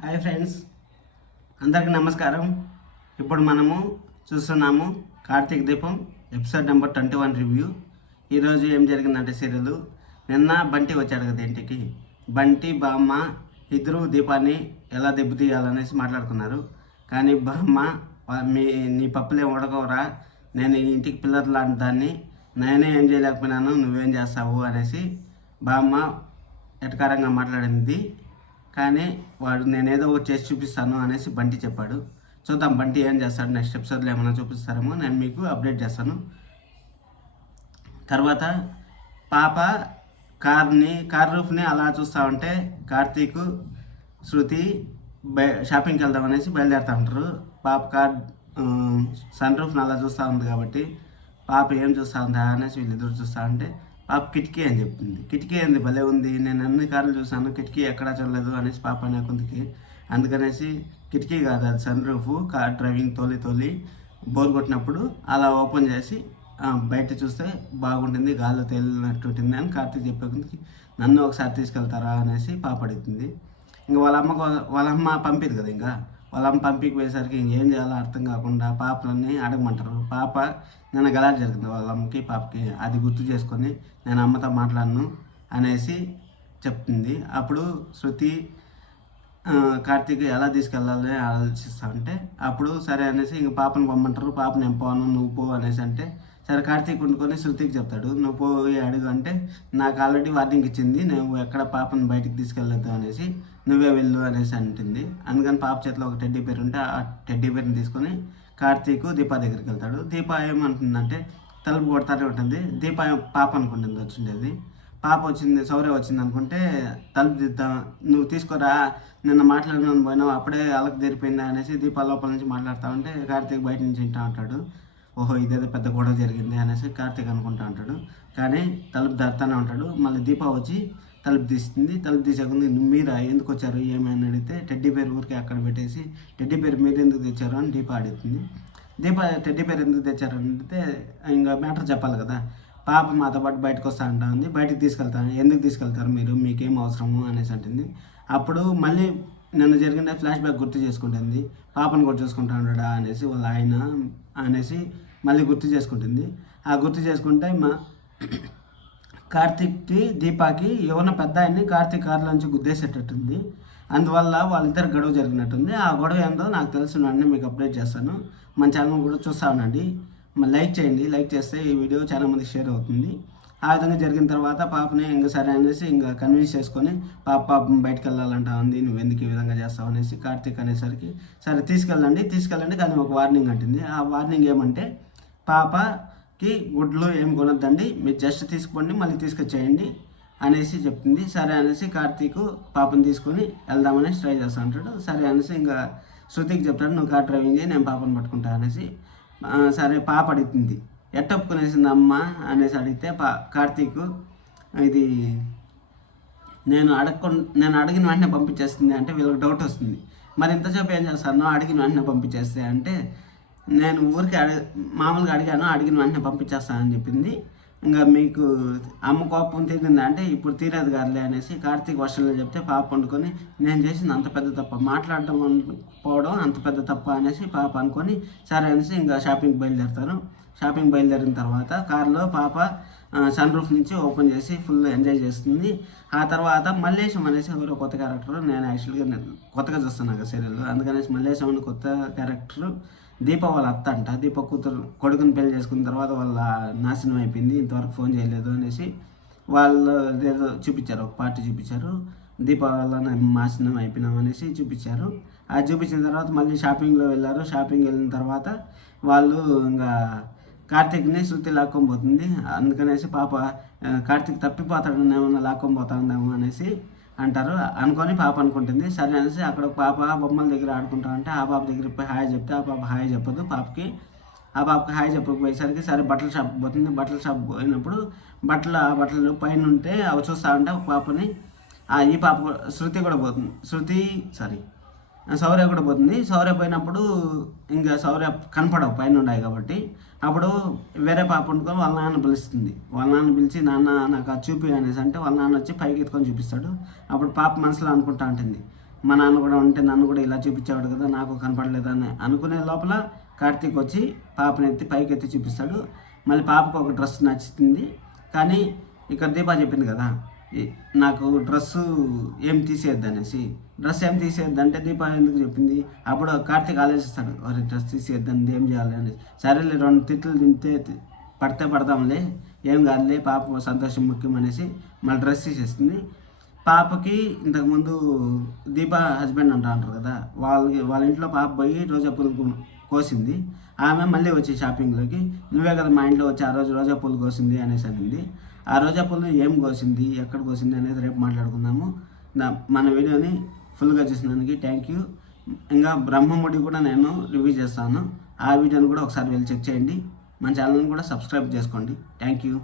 Hi friends, అందరికీ నమస్కారం. ఇప్పుడు మనము చూస్తున్నాము కార్తీక దీపం ఎపిసోడ్ నెంబర్ 21 రివ్యూ. ఈరోజు ఏం జరిగిందంటే సీరియల్ నిన్న బంటి వచ్చాడు కదా ఇంటికి. బంటి బామ్మ ఇద్దరు దీపాన్ని ఎలా దెబ్బతీయాలనేసి మాట్లాడుకున్నారు. కానీ బామ్మ నీ పప్పులేం ఉడకవరా, నేను ఈ ఇంటికి పిల్లర్ లాంటి దాన్ని, నేనే ఏం చేయలేకపోయినాను, నువ్వేం చేస్తావు అనేసి బామ్మ ఎటకారంగా మాట్లాడింది. కానీ వాడు నేనేదో ఒకటి చేసి చూపిస్తాను అనేసి బంటి చెప్పాడు. చూద్దాం బంటి ఏం చేస్తాడు, నెక్స్ట్ ఎపిసోడ్లో ఏమైనా చూపిస్తారేమో, నేను మీకు అప్డేట్ చేస్తాను. తర్వాత పాప కార్ రూఫ్ని అలా చూస్తూ ఉంటే కార్తీక్, శృతి షాపింగ్కి వెళ్దాం అనేసి బయలుదేరుతూ ఉంటారు. పాప సన్ రూఫ్ని అలా చూస్తూ ఉంది కాబట్టి పాప ఏం చూస్తూ ఉందా అనేసి వీళ్ళిద్దరు చూస్తూ ఉంటే పాప కిటికీ అని చెప్తుంది. కిటికీ ఏంది భలే ఉంది, నేను అన్ని కార్లు చూసాను, కిటికీ ఎక్కడా చూడలేదు అనేసి పాప అనే కొందికి. అందుకనేసి కిటికీ కాదు, అది సన్ రూఫ్. కార్ డ్రైవింగ్ తోలి బోర్ కొట్టినప్పుడు అలా ఓపెన్ చేసి బయట చూస్తే బాగుంటుంది, గాల్లో తేలినట్టు ఉంటుంది అని కార్తీక్ చెప్పే కొందికి నన్ను ఒకసారి తీసుకెళ్తారా అనేసి పాప అడుగుతుంది. ఇంకా వాళ్ళ అమ్మ పంపిది కదా, ఇంకా వాళ్ళ అమ్మ పంపికి పోయేసరికి ఇంకేం చేయాలో అర్థం కాకుండా పాపలన్నీ అడగమంటారు. పాప నిన్న గలాట్ జరిగింది వాళ్ళ అమ్మకి పాపకి, అది గుర్తు చేసుకొని నేను అమ్మతో మాట్లాడను అనేసి చెప్తుంది. అప్పుడు శృతి కార్తీక్ ఎలా తీసుకెళ్ళాలి ఆలోచిస్తా ఉంటే అప్పుడు సరే అనేసి ఇంక పాపను పొమ్మంటారు. పాప నేను పోను, నువ్వు పో అనేసి అంటే సరే కార్తీక్ వండుకొని శృతికి చెప్తాడు, నువ్వు పోయి అడుగు అంటే నాకు ఆల్రెడీ వార్నింగ్ ఇచ్చింది, నువ్వు ఎక్కడ పాపను బయటికి తీసుకెళ్ళొద్దు అనేసి, నువ్వే వెళ్ళు అనేసి అంటుంది. అందుకని పాప చేతిలో ఒక టెడ్డీ బేర్ ఉంటే ఆ టెడ్డీ బేర్ని తీసుకొని కార్తీక్ దీపా దగ్గరికి వెళ్తాడు. దీప ఏమంటుందంటే తలుపు కొడతానే ఉంటుంది. దీప పాప అనుకుంటుంది వచ్చిండేది. పాప వచ్చింది, శౌర్య వచ్చింది అనుకుంటే తలుపు తీద్దాం, నువ్వు తీసుకోరా, నిన్న మాట్లాడినాను పోయినావు, అప్పుడే అలక తీరిపోయిందా అనేసి దీప లోపల నుంచి మాట్లాడుతూ ఉంటే కార్తీక్ బయట నుంచి వింటా ఉంటాడు. ఓహో ఇదేదో పెద్ద గొడవ జరిగింది అనేసి కార్తీక్ అనుకుంటా ఉంటాడు. కానీ తలుపు దాడుతూనే ఉంటాడు. మళ్ళీ దీప వచ్చి తలుపు తీస్తుంది. తలుపు తీసేకుంది మీరా ఎందుకు వచ్చారు ఏమైనా అడిగితే టెడ్డీ బేర్ ఊరికి అక్కడ పెట్టేసి టెడ్డీ బేర్ మీరు ఎందుకు తెచ్చారు అని దీప అడుగుతుంది. దీప టెడ్డీ బేర్ ఎందుకు తెచ్చారు అంటే ఇంకా మ్యాటర్ చెప్పాలి కదా. పాప మాతో పాటు బయటకు వస్తా అంటా ఉంది, బయటకు తీసుకెళ్తాను, ఎందుకు తీసుకెళ్తారు మీరు, మీకేం అవసరము అనేసి అంటుంది. అప్పుడు మళ్ళీ నిన్న జరిగిన ఫ్లాష్ బ్యాక్ గుర్తు చేసుకుంటుంది. పాపను గుర్తు చేసుకుంటా ఉన్నాడా అనేసి వాళ్ళ ఆయన అనేసి మళ్ళీ గుర్తు చేసుకుంటుంది. ఆ గుర్తు చేసుకుంటే కార్తీక్కి దీపాకి ఎవరిన పెద్ద ఆయన్ని కార్తీక్ కారులోంచి గుద్దేసేటట్టుంది. అందువల్ల వాళ్ళిద్దరు గొడవ జరిగినట్టుంది. ఆ గొడవ ఏందో నాకు తెలుసు, అన్నీ మీకు అప్డేట్ చేస్తాను. మన ఛానల్ కూడా చూస్తూ ఉండండి. లైక్ చేయండి, లైక్ చేస్తే ఈ వీడియో చాలా మందికి షేర్ అవుతుంది. ఆ విధంగా జరిగిన తర్వాత పాపని ఇంకా సరే అనేసి ఇంకా కన్విన్స్ చేసుకొని పాప బయటకు వెళ్ళాలంటా ఉంది, నువ్వు ఎందుకు ఈ విధంగా చేస్తావు అనేసి కార్తీక్ అనేసరికి సరే తీసుకెళ్ళండి కానీ ఒక వార్నింగ్ అంటుంది. ఆ వార్నింగ్ ఏమంటే పాపకి గుడ్లు ఏం కొనొద్దండి, మీరు జస్ట్ తీసుకోండి మళ్ళీ తీసుకొచ్చేయండి అనేసి చెప్తుంది. సరే అనేసి కార్తీక్ పాపని తీసుకొని వెళ్దామనేసి ట్రై చేస్తూ ఉంటాడు. సరే అనేసి ఇంకా శృతికి చెప్తాడు, నువ్వు కార్ డ్రైవింగ్ చేయి, నేను పాపను పట్టుకుంటా అనేసి. సరే పాప అడుగుతుంది, ఎట్టొప్పుకునేసింది అమ్మ అనేసి అడిగితే కార్తీక్ ఇది నేను అడిగిన వెంటనే పంపించేస్తుంది అంటే వీళ్ళకి డౌట్ వస్తుంది. మరి ఇంతసేపు ఏం చేస్తాను, అడిగిన వెంటనే పంపించేస్తే అంటే నేను ఊరికి మామూలుగా అడిగిన వెంటనే పంపించేస్తానని చెప్పింది. ఇంకా మీకు అమ్మ కోపం తీరిందా అంటే ఇప్పుడు తీరేది కాదులే అనేసి కార్తీక్ వర్షంలో చెప్తే పాప వండుకొని నేను చేసింది అంత పెద్ద తప్ప, మాట్లాడడం పోవడం అంత పెద్ద తప్ప అనేసి పాప అనుకొని సరే అనేసి ఇంకా షాపింగ్కి బయలుదేరుతాను. షాపింగ్ బయలుదేరిన తర్వాత కారులో పాప సన్ రూఫ్ నుంచి ఓపెన్ చేసి ఫుల్ ఎంజాయ్ చేస్తుంది. ఆ తర్వాత మల్లేశం అనేసి ఎవరో కొత్త క్యారెక్టర్, నేను యాక్చువల్గా కొత్తగా చూస్తున్నాను కదా సీరియల్, అందుకనేసి మల్లేశం అని కొత్త క్యారెక్టర్. దీప వాళ్ళ అత్త అంట, దీప కూతురు కొడుకుని పెళ్లి చేసుకున్న తర్వాత వాళ్ళ నాశనం అయిపోయింది, ఇంతవరకు ఫోన్ చేయలేదు అనేసి వాళ్ళు ఏదో చూపించారు, ఒక పార్టీ చూపించారు, దీప వల్ల నాశనం అయిపోయినాం అనేసి చూపించారు. అది చూపించిన తర్వాత మళ్ళీ షాపింగ్లో వెళ్ళారు. షాపింగ్ వెళ్ళిన తర్వాత వాళ్ళు ఇంకా కార్తీక్ని శృతి లాక్కొని పోతుంది. అందుకనేసి పాప కార్తీక్ తప్పిపోతాడని ఏమన్నా లాక్కొని పోతాడేమో అనేసి అంటారు. అనుకొని పాప అనుకుంటుంది. సరే అనేసి అక్కడ పాప బొమ్మల దగ్గర ఆడుకుంటా అంటే ఆ పాప దగ్గర పోయి హాయ్ చెప్తే ఆ పాప హాయ్ చెప్పదు పాపకి. ఆ పాపకి హాయ్ చెప్పకపోయేసరికి సరే బట్టల షాప్ పోతుంది. బట్టల షాప్ పోయినప్పుడు బట్టలు పైన ఉంటే అవి చూస్తూ ఉంటే ఒక పాపని ఈ పాప శృతి కూడా పోతుంది. శౌర్య కూడా పోతుంది. శౌర్య పోయినప్పుడు ఇంకా శౌర్య కనపడవు పైన ఉన్నాయి కాబట్టి అప్పుడు వేరే పాప వండుకొని వాళ్ళ నాన్న పిలుస్తుంది. వాళ్ళ నాన్న పిలిచి నాన్న నాకు అది చూపి అనేసి అంటే వాళ్ళ నాన్న వచ్చి పైకి ఎత్తుకొని చూపిస్తాడు. అప్పుడు పాప మనసులో అనుకుంటా ఉంటుంది, మా నాన్న కూడా ఉంటే నన్ను కూడా ఇలా చూపించేవాడు కదా, నాకు కనపడలేదు అని అనుకునే లోపల కార్తీక్ వచ్చి పాపని ఎత్తి పైకి ఎత్తి చూపిస్తాడు. మళ్ళీ పాపకు ఒక డ్రెస్ నచ్చుతుంది. కానీ ఇక్కడ దీపా చెప్పింది కదా నాకు డ్రెస్సు ఏం తీసేయద్దు అనేసి. డ్రెస్ ఏం తీసేయద్దు అంటే దీపా ఎందుకు చెప్పింది? అప్పుడు కార్తీక్ ఆలోచిస్తాడు, వారి డ్రెస్ తీసేయద్దని ఏం చేయాలి అని. సరేలే 2 తిట్లు తింటే పడితే పడదాంలే, ఏం కాదులే, పాప సంతోషం ముఖ్యం అనేసి మళ్ళీ డ్రెస్ తీసేస్తుంది. పాపకి ఇంతకుముందు దీపా హస్బెండ్ అంటారు కదా, వాళ్ళ ఇంట్లో పాప పోయి రోజా పూలు కోసింది. ఆమె మళ్ళీ వచ్చి షాపింగ్లోకి నువ్వే కదా మా ఇంట్లో వచ్చి ఆ రోజు రోజా పూలు కోసింది అనేసి అనింది. ఆ రోజా పూలు ఏం కోసింది, ఎక్కడ కోసింది అనేది రేపు మాట్లాడుకుందాము. మన వీడియోని ఫుల్గా చూసినందుకు థ్యాంక్ యూ. ఇంకా బ్రహ్మముడి కూడా నేను రివ్యూ చేస్తాను, ఆ వీడియోని కూడా ఒకసారి వెళ్ళి చెక్ చేయండి. మన ఛానల్ని కూడా సబ్స్క్రైబ్ చేసుకోండి. Thank you.